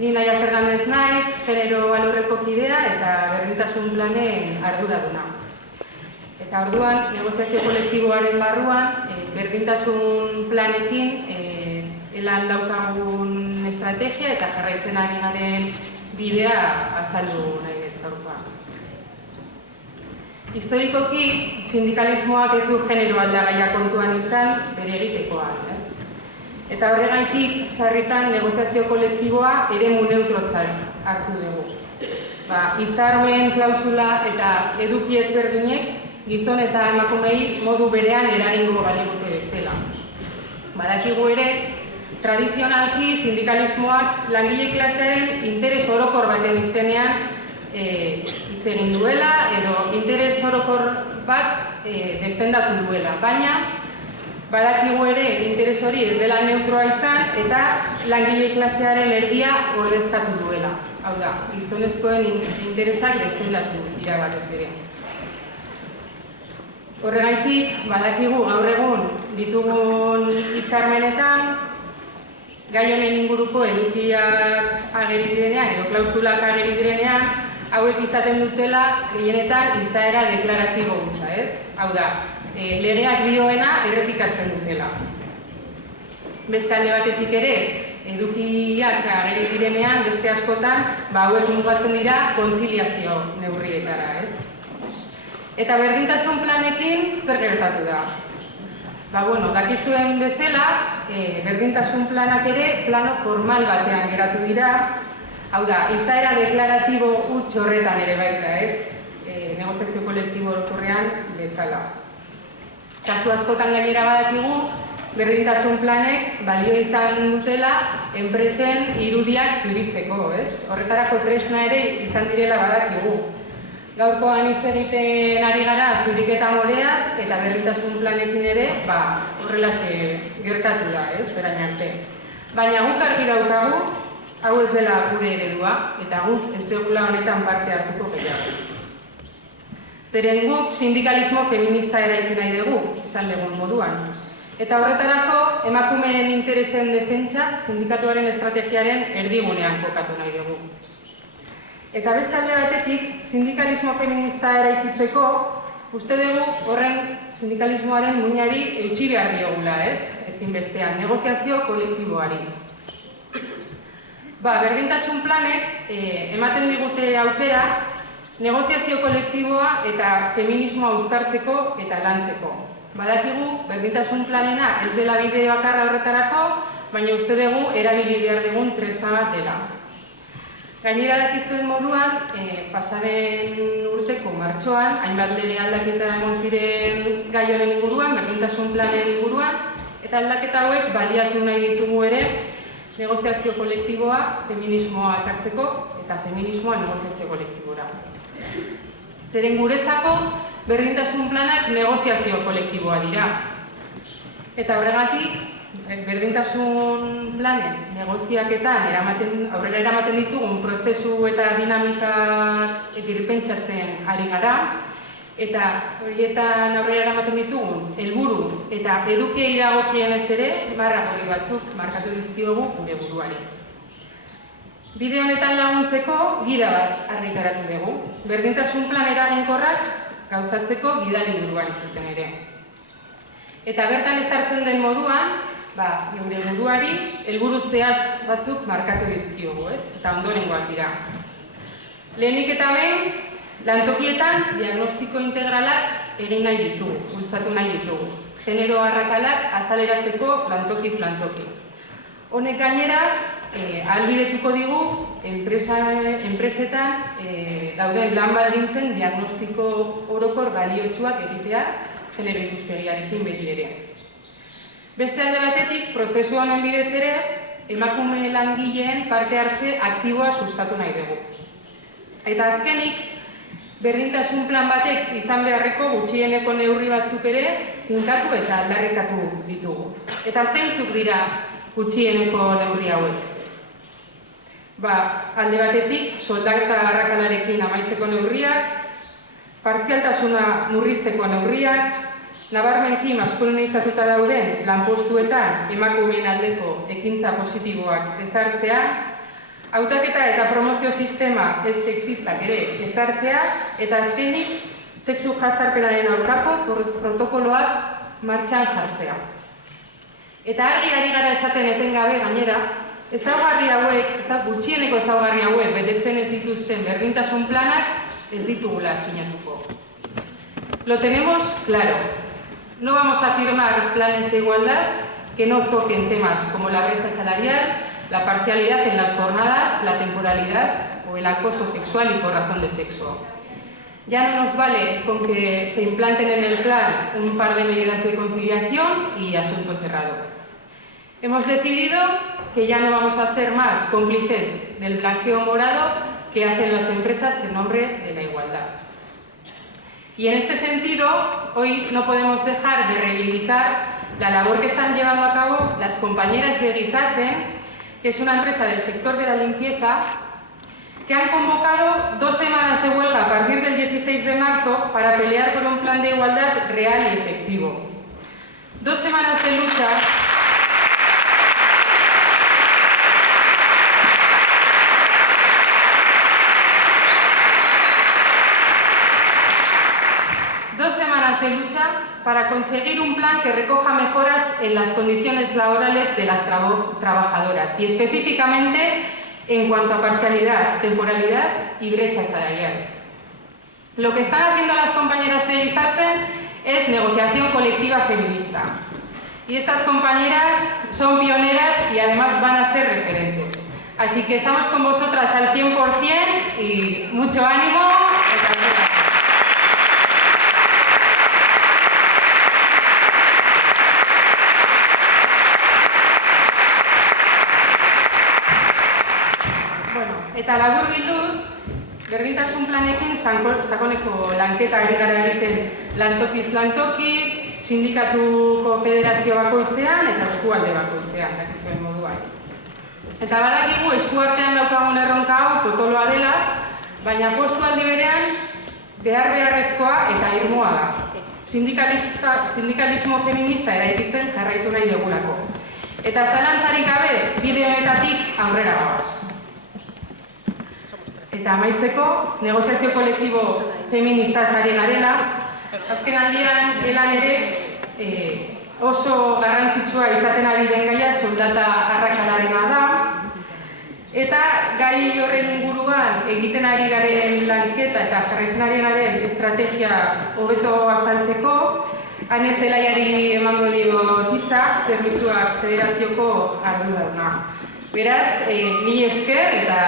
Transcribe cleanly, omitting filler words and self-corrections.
Ni Naia Fernandez naiz, genero alorreko kidea eta berdintasun planen arduraduna. Eta orduan, negoziazio kolektiboaren barruan, berdintasun planekin elan daukagun estrategia eta jarraitzen ari garen bidea azaldu nahi dut gaurkoan. Historikoki, sindikalismoak ez du genero aldagaia kontuan izan bere egitekoan. Eta horregaitik, sarritan negoziazio kolektiboa eremu neutrotzat hartu dugu. Hitzarmen, klausula eta eduki ezberdinek gizon eta emakumei modu berean eragingo baligute bezala. Badakigu ere, tradizionalki sindikalismoak langile klasearen interes orokor baten izenean hitz egin duela edo interes orokor bat defendatu duela. Baina, badakigu ere interes hori ez dela neutroa izan eta langile klasearen erdia ordezkatu duela. Hau da, gizonezkoen interesak defendatu dira batez ere. Horregaitik, badakigu gaur egun ditugun hitzarmenetan, gai honen inguruko edukiak ageri direnean edo klausulak ageri direnean, hauek izaten dutela gehienetan izaera deklaratibo gutxa, ez? Hau da, legeak dioena errepikatzen dutela. Beste alde batetik ere, edukiak ageri direnean, beste askotan, hauek mugatzen dira kontziliazio neurrietara, ez? Eta berdintasun planekin zer gertatu da? Dakizuen bezala, berdintasun planak ere plano formal batean geratu dira, hau da, izaera deklaratibo huts horretan ere baita, ez? Negoziazio kolektibo orokorrean bezala. Kasu askotan gainera badakigu, berdintasun planek balio izan dutela enpresen irudiak zuritzeko, ez? Horretarako tresna ere izan direla badakigu. Gaurkoan hitz egiten ari gara zuriketa moreaz eta berdintasun planekin ere horrelaxe gertatu da, ez? Orain arte. Baina guk argi daukagu, hau ez dela gure eredua eta guk ez dugula honetan parte hartuko gehiago. Zeren guk sindikalismo feminista eraiki nahi dugu, esan dugun moduan. Eta horretarako emakumeen interesen defentsa sindikatuaren estrategiaren erdigunean kokatu nahi dugu. Eta beste alde batetik, sindikalismo feminista eraikitzeko, uste dugu horren sindikalismoaren muinari eutsi behar diogula, ez? Ezinbestean, negoziazio kolektiboari. Berdintasun planek ematen digute aukera negoziazio kolektiboa eta feminismoa uztartzeko eta lantzeko. Badakigu, berdintasun planena ez dela bide bakarra horretarako, baina uste dugu erabili behar dugun tresna bat dela. Gainera dakizuen moduan, pasaren urteko martxoan, hainbat lege aldaketa egon ziren gai honen inguruan, berdintasun planen inguruan, eta aldaketa hauek baliatu nahi ditugu ere negoziazio kolektiboa feminismoa ekartzeko eta feminismoa negoziazio kolektibora. Zeren guretzako, berdintasun planak negoziazio kolektiboa dira. Eta horregatik, berdintasun planen negoziaketan aurrera eramaten ditugun prozesu eta dinamikak birpentsatzen ari gara, eta horietan aurrera eramaten ditugun helburu eta edukiei dagokienez ere marra gorri batzuk markatu dizkiogu gure buruari. Bide honetan laguntzeko gida bat argitaratu dugu, berdintasun plan eraginkorrak gauzatzeko gidaliburuan zuzen ere. Eta bertan ezartzen den moduan, gure buruari helburu zehatz batzuk markatu dizkiogu, ez? Eta ondorengoak dira. Lehenik eta behin, lantokietan diagnostiko integralak egin nahi ditugu, bultzatu nahi ditugu. Genero arrakalak azaleratzeko lantokiz lantoki. Honek gainera, ahalbidetuko digu enpresetan dauden lan baldintzen diagnostiko orokor baliotsuak egitea genero ikuspegiarekin beti ere. Beste alde batetik, prozesu honen bidez ere, emakume langileen parte hartze aktiboa sustatu nahi dugu. Eta azkenik, berdintasun plan batek izan beharreko gutxieneko neurri batzuk ere finkatu eta aldarrikatu ditugu. Eta zeintzuk dira gutxieneko neurri hauek? Alde batetik, soldata arrakalarekin amaitzeko neurriak, partzialtasuna murrizteko neurriak, nabarmenki maskulinizatuta dauden lanpostuetan emakumeen aldeko ekintza positiboak ezartzea, hautaketa eta promozio sistema ez sexistak ere ezartzea, eta azkenik sexu jaztarpenaren aurkako protokoloak martxan jartzea. Eta argi ari gara esaten etengabe gainera, ezaugarri hauek, gutxieneko ezaugarri hauek betetzen ez dituzten berdintasun planak ez ditugula sinatuko. Lo tenemos claro. No vamos a firmar planes de igualdad que no toquen temas como la brecha salarial, la parcialidad en las jornadas, la temporalidad o el acoso sexual y por razón de sexo. Ya no nos vale con que se implanten en el plan un par de medidas de conciliación y asunto cerrado. Hemos decidido que ya no vamos a ser más cómplices del blanqueo morado que hacen las empresas en nombre de la igualdad. Y en este sentido, hoy no podemos dejar de reivindicar la labor que están llevando a cabo las compañeras de Gizatzen, que es una empresa del sector de la limpieza, que han convocado 2 semanas de huelga a partir del 16 de marzo para pelear por un plan de igualdad real y efectivo. 2 semanas de lucha. 2 semanas de lucha para conseguir un plan que recoja mejoras en las condiciones laborales de las trabajadoras y específicamente en cuanto a parcialidad, temporalidad y brecha salarial. Lo que están haciendo las compañeras de Gizatzen es negociación colectiva feminista. Y estas compañeras son pioneras y además van a ser referentes. Así que estamos con vosotras al 100% y mucho ánimo. Eta laburbilduz, berdintasun planekin sakoneko lanketa ari gara egiten lantokiz lantoki, sindikatuko federazio bakoitzean eta eskualde bakoitzean, dakizuen moduan. Eta badakigu eskuartean daukagun erronka hau potoloa dela, baina postu aldi berean beharrezkoa eta irmoa da. Sindikalismo feminista eraikitzen jarraitu nahi dugulako. Eta zalantzarik gabe bide honetatik aurrera goaz. Eta amaitzeko, negoziazio kolektibo feministaz ari garela, azken aldian elan ere oso garrantzitsua izaten ari den gaia soldata arrakalarena da, eta gai horren inguruan egiten ari garen lanketa eta jarraitzen ari garen estrategia hobeto azaltzeko, Ane Zelaiari emango dio hitza, zerbitzuak federazioko arduraduna. Beraz, mila esker eta